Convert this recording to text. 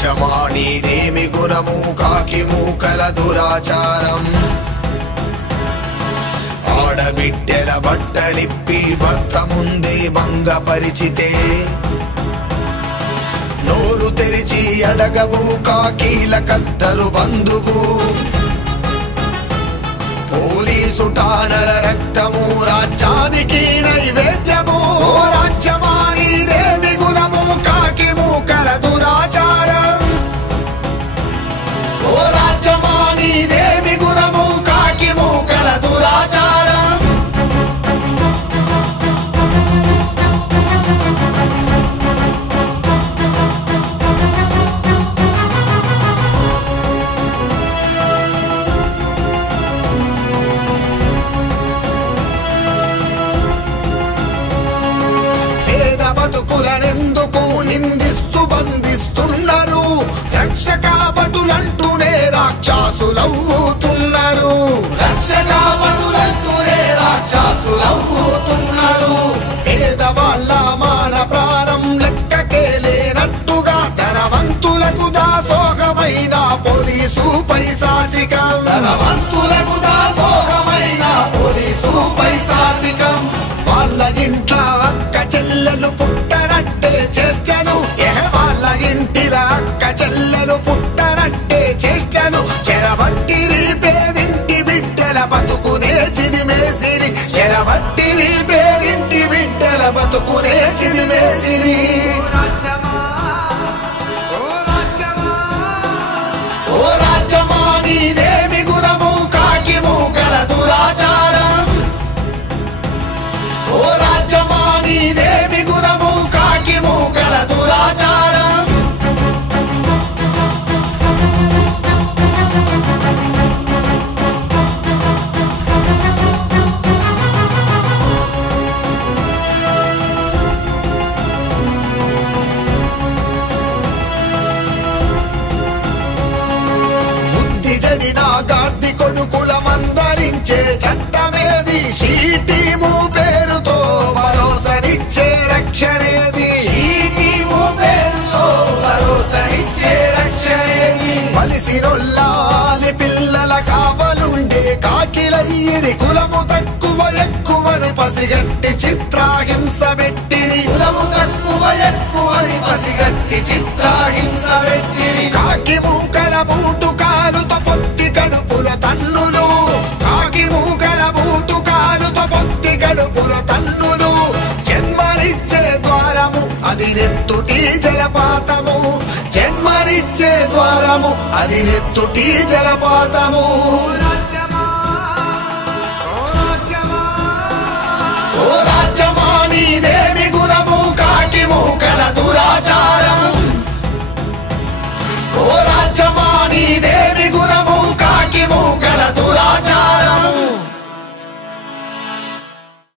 రాజ్యమాణిదేమి గుణము కాకి మూకల దురాచారం ఆడబిడ్డల బట్టలిప్పి భర్త ముందే భంగపరిచితే నోరు తెరిచి అడగవు కాకీల కద్దరు బంధువు పోలీసు టానల రక్తము రాజ్యానికి నైవేద్యము రాజ్యమాణిదేమి గుణము కాకి మూకల దురాచారం ఓ రాజ్యమాణిదేమి గుణము కాకి మూకల దురాచారం బతుకులనెందుకు నిందిస్తూ బంధిస్తున్నారు రక్షక భటులంటూనే రాక్షసులవుతున్నారు రక్షక భటులంటూనే రాక్షసులవుతున్నారు పేదవాళ్ళ మాన ప్రాణం లెక్కకే లేనట్టుగా ధనవంతులకు దాసోహమైన పోలీసు పైశాచికం ధనవంతులకు దాసోహమైన పోలీసు పైశాచికం వాళ్ళ ఇంట్లో అక్క చెల్లెలు పుట్టనట్టే చేష్టను వాళ్ళ ఇంటిలో అక్క చెల్లెలు పుట్టనట్టే చేష్టను చెరబట్టి రీపేదింటి బిడ్డల బతుకునే చిదిమేసిరి చెరబట్టి రీపేదింటి బిడ్డల బతుకునే చిదిమేసిరి ఓ రాజ్యమాణిదేమి గుణము కాకి మూకల దురాచారం ఓ రాజ్యమాణిదేమి గుణము కాకి మూకల దురాచారం బుద్ధి చెడిన గార్ది కొడుకుల మందరించే చట్టమేది షీటీము పేరుతో భరోసనిచ్చే రక్షణేది షీటీము పేరుతో భరోసనిచ్చే రక్షణేది బలిసినొల్లాలి పిల్లల కావలుండే కాకిలయ్యిరి కులము తక్కువ ఎక్కువని పసిగట్టి చిత్రహింస పెట్టిరి కులము తక్కువ ఎక్కువని పసిగట్టి చిత్రహింస పెట్టిరి కాకి మూకల బూటు కాలుతో పొత్తి కడుపుల తన్నులు కాకి మూకల బూటు కాలుతో పొత్తి కడుపుల తన్నులు జన్మనిచ్చే ద్వారము అది నెత్తుటి జలపాతము జన్మనిచ్చే ద్వారము అది నెత్తుటి జలపాతము